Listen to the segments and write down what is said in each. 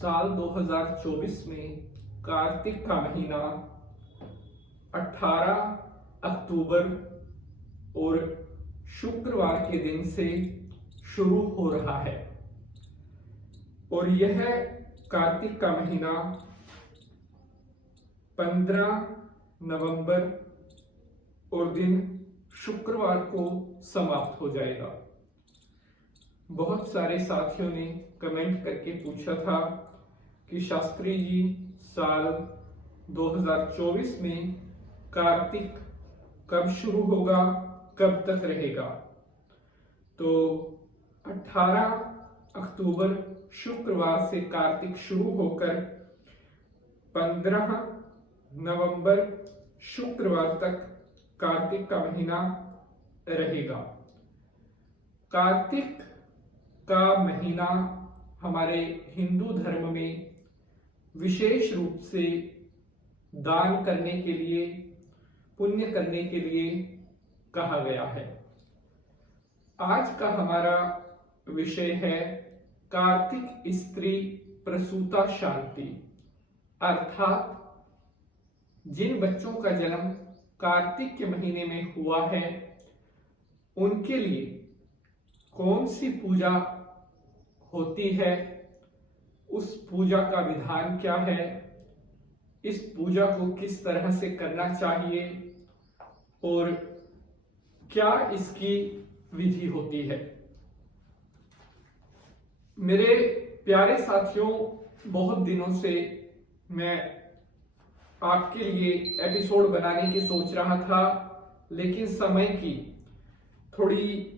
साल 2024 में कार्तिक का महीना 18 अक्टूबर और शुक्रवार के दिन से शुरू हो रहा है और यह कार्तिक का महीना 15 नवंबर और दिन शुक्रवार को समाप्त हो जाएगा। बहुत सारे साथियों ने कमेंट करके पूछा था कि शास्त्री जी साल 2024 में कार्तिक कब शुरू होगा, कब तक रहेगा। तो 18 अक्टूबर शुक्रवार से कार्तिक शुरू होकर 15 नवंबर शुक्रवार तक कार्तिक का महीना रहेगा। कार्तिक का महीना हमारे हिंदू धर्म में विशेष रूप से दान करने के लिए, पुण्य करने के लिए कहा गया है। आज का हमारा विषय है कार्तिक स्त्री प्रसूता शांति, अर्थात जिन बच्चों का जन्म कार्तिक के महीने में हुआ है उनके लिए कौन सी पूजा होती है, उस पूजा का विधान क्या है, इस पूजा को किस तरह से करना चाहिए और क्या इसकी विधि होती है। मेरे प्यारे साथियों, बहुत दिनों से मैं आपके लिए एपिसोड बनाने की सोच रहा था, लेकिन समय की थोड़ी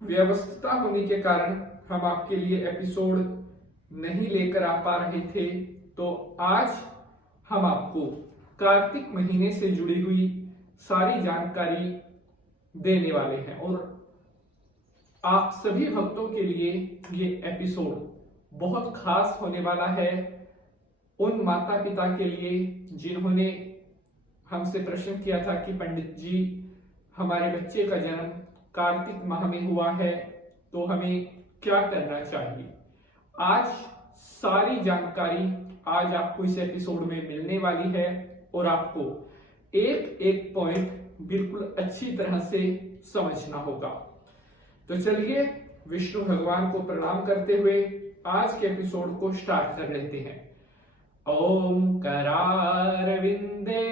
व्यवस्था होने के कारण हम आपके लिए एपिसोड नहीं लेकर आ पा रहे थे। तो आज हम आपको कार्तिक महीने से जुड़ी हुई सारी जानकारी देने वाले हैं और आप सभी भक्तों के लिए ये एपिसोड बहुत खास होने वाला है। उन माता पिता के लिए जिन्होंने हमसे प्रश्न किया था कि पंडित जी, हमारे बच्चे का जन्म कार्तिक माह में हुआ है तो हमें क्या करना चाहिए। आज सारी जानकारी आज आपको इस एपिसोड में मिलने वाली है और आपको एक एक पॉइंट बिल्कुल अच्छी तरह से समझना होगा। तो चलिए विष्णु भगवान को प्रणाम करते हुए आज के एपिसोड को स्टार्ट कर लेते हैं। ओम करारविंदे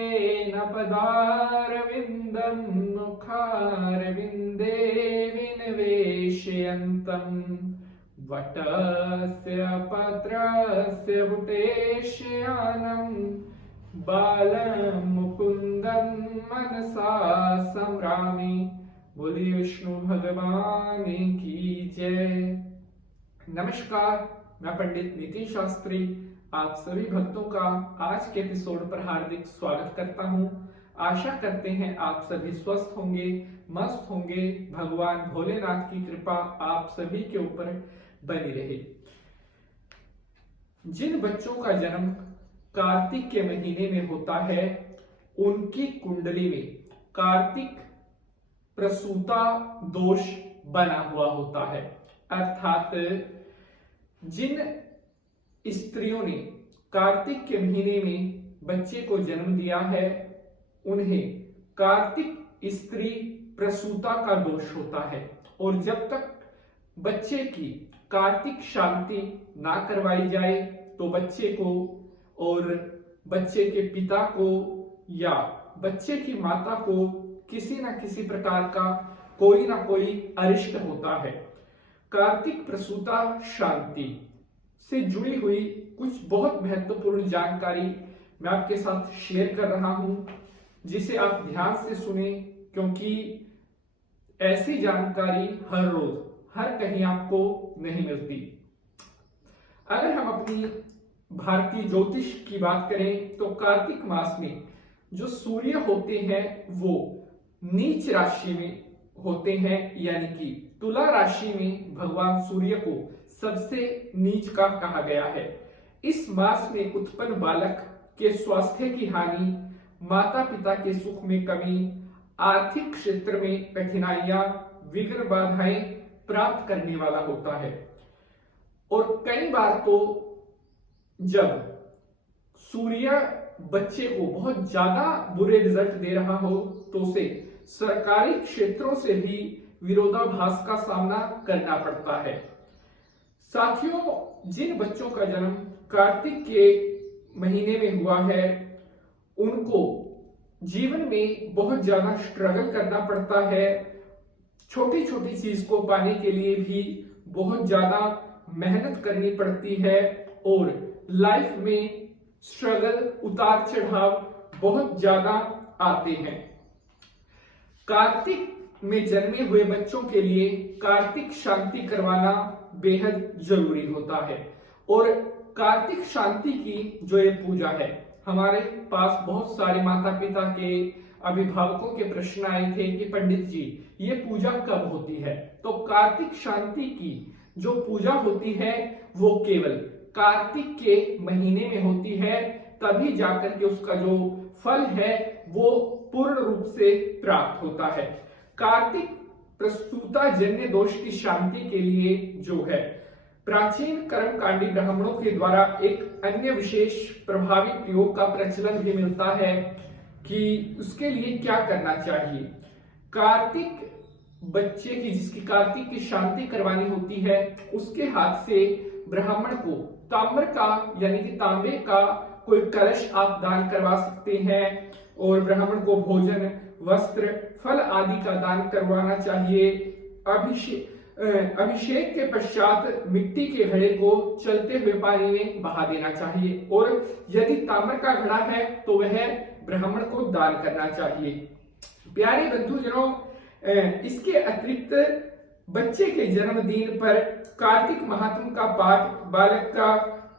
न पदारविंदम मुखारविंदे विनिवेशयन्तम् वटस्य पत्रस्य बुटेशयानम् बालं मुकुंदम मनसा संभ्रामि। बोलिए विष्णु भगवान की जय। नमस्कार, मैं पंडित नीति शास्त्री आप सभी भक्तों का आज के एपिसोड पर हार्दिक स्वागत करता हूं। आशा करते हैं आप सभी स्वस्थ होंगे, मस्त होंगे। भगवान भोलेनाथ की कृपा आप सभी के ऊपर बनी रहे। जिन बच्चों का जन्म कार्तिक के महीने में होता है उनकी कुंडली में कार्तिक प्रसूता दोष बना हुआ होता है, अर्थात जिन स्त्रियों ने कार्तिक के महीने में बच्चे को जन्म दिया है उन्हें कार्तिक स्त्री प्रसूता का दोष होता है और जब तक बच्चे की कार्तिक शांति ना करवाई जाए तो बच्चे को और बच्चे के पिता को या बच्चे की माता को किसी न किसी प्रकार का कोई ना कोई अरिष्ट होता है। कार्तिक प्रसूता शांति से जुड़ी हुई कुछ बहुत महत्वपूर्ण जानकारी मैं आपके साथ शेयर कर रहा हूं, जिसे आप ध्यान से सुने, क्योंकि ऐसी जानकारी हर रोज हर कहीं आपको नहीं मिलती। अगर हम अपनी भारतीय ज्योतिष की बात करें तो कार्तिक मास में जो सूर्य होते हैं वो नीच राशि में होते हैं, यानी कि तुला राशि में भगवान सूर्य को सबसे नीच का कहा गया है। इस मास में उत्पन्न बालक के स्वास्थ्य की हानि, माता पिता के सुख में कमी, आर्थिक क्षेत्र में कठिनाइयां, विघ्न बाधाएं प्राप्त करने वाला होता है। और कई बार तो जब सूर्य बच्चे को बहुत ज्यादा बुरे रिजल्ट दे रहा हो तो उसे सरकारी क्षेत्रों से भी विरोधाभास का सामना करना पड़ता है। साथियों, जिन बच्चों का जन्म कार्तिक के महीने में हुआ है उनको जीवन में बहुत ज्यादा स्ट्रगल करना पड़ता है। छोटी छोटी चीज को पाने के लिए भी बहुत ज्यादा मेहनत करनी पड़ती है और लाइफ में स्ट्रगल, उतार चढ़ाव बहुत ज्यादा आते हैं। कार्तिक में जन्मे हुए बच्चों के लिए कार्तिक शांति करवाना बेहद जरूरी होता है। और कार्तिक शांति की जो ये पूजा है, हमारे पास बहुत सारे माता पिता के अभिभावकों के प्रश्न आए थे कि पंडित जी ये पूजा कब होती है। तो कार्तिक शांति की जो पूजा होती है वो केवल कार्तिक के महीने में होती है, तभी जाकर के उसका जो फल है वो पूर्ण रूप से प्राप्त होता है। कार्तिक प्रसूता जन्य दोष की शांति के लिए जो है प्राचीन कर्मकांडी ब्राह्मणों के द्वारा एक अन्य विशेष प्रभावी प्रयोग का प्रचलन भी मिलता है कि उसके लिए क्या करना चाहिए। कार्तिक बच्चे की, जिसकी कार्तिक की शांति करवानी होती है, उसके हाथ से ब्राह्मण को ताम्र का यानी कि तांबे का कोई कलश आप दान करवा सकते हैं और ब्राह्मण को भोजन, वस्त्र, फल आदि का दान करवाना चाहिए। अभिषेक के पश्चात मिट्टी के घड़े को चलते हुए पानी में बहा देना चाहिए और यदि ताम्र का घड़ा है तो वह ब्राह्मण को दान करना चाहिए। प्यारे बंधुजनों, इसके अतिरिक्त बच्चे के जन्मदिन पर कार्तिक महात्म का पाठ, बालक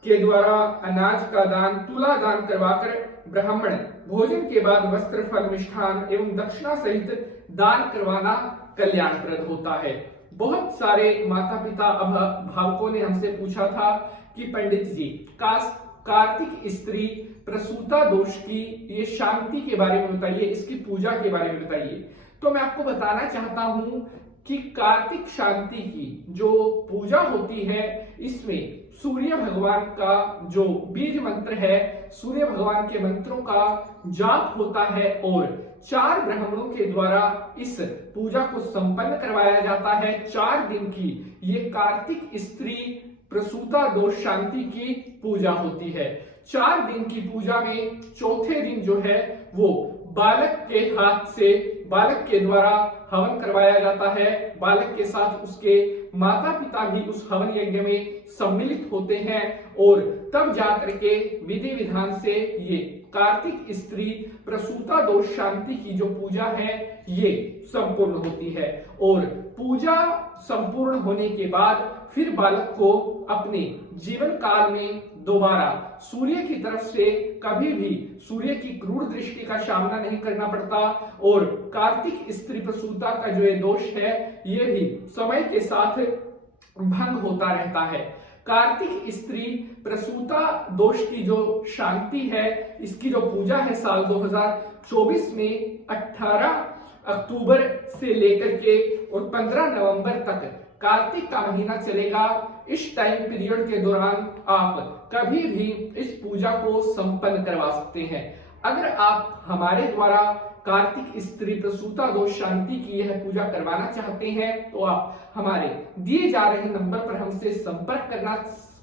के द्वारा अनाज का दान, तुला दान करवाकर ब्राह्मण भोजन के बाद वस्त्र, फल, मिष्ठान एवं दक्षिणा सहित दान करवाना कल्याणप्रद होता है। बहुत सारे माता पिता अभिभावकों ने हमसे पूछा था कि पंडित जी कार्तिक स्त्री प्रसूता दोष की ये शांति के बारे में बताइए, इसकी पूजा के बारे में बताइए। तो मैं आपको बताना चाहता हूं कि कार्तिक शांति की जो पूजा होती है इसमें सूर्य भगवान का जो बीज मंत्र है, सूर्य भगवान के मंत्रों का जाप होता है और 4 ब्राह्मणों के द्वारा इस पूजा को संपन्न करवाया जाता है। 4 दिन की ये कार्तिक स्त्री प्रसूता दोष शांति की पूजा होती है। 4 दिन की पूजा में चौथे दिन जो है वो बालक के हाथ से, बालक के द्वारा हवन करवाया जाता है। बालक के साथ उसके माता पिता भी उस हवन यज्ञ में सम्मिलित होते हैं और तब जाकर के विधि विधान से ये कार्तिक स्त्री प्रसूता दोष शांति की जो पूजा है ये संपूर्ण होती है। और पूजा संपूर्ण होने के बाद फिर बालक को अपने जीवन काल में दोबारा सूर्य की तरफ से कभी भी सूर्य की क्रूर दृष्टि का सामना नहीं करना पड़ता और कार्तिक स्त्री प्रसूता का जो ये दोष है ये भी समय के साथ भंग होता रहता है। कार्तिक स्त्री प्रसूता दोष की जो शांति है, इसकी जो पूजा है साल 2024 में 18 अक्टूबर से लेकर के और 15 नवंबर तक कार्तिक का महीना चलेगा। इस टाइम पीरियड के दौरान आप कभी भी इस पूजा को संपन्न करवा सकते हैं। अगर आप हमारे द्वारा कार्तिक स्त्री प्रसूता दोष शांति की यह पूजा करवाना चाहते हैं तो आप हमारे दिए जा रहे नंबर पर हमसे संपर्क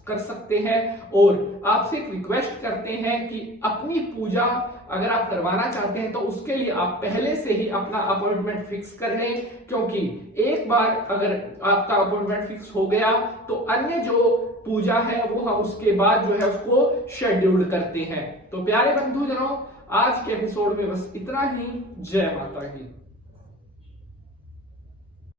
कर सकते हैं और आपसे एक रिक्वेस्ट करते हैं कि अपनी पूजा अगर आप करवाना चाहते हैं तो उसके लिए आप पहले से ही अपना अपॉइंटमेंट फिक्स कर लें, क्योंकि एक बार अगर आपका अपॉइंटमेंट फिक्स हो गया तो अन्य जो पूजा है वो हम उसके बाद जो है उसको शेड्यूल करते हैं। तो प्यारे बंधुजनों, आज के एपिसोड में बस इतना ही। जय माता की।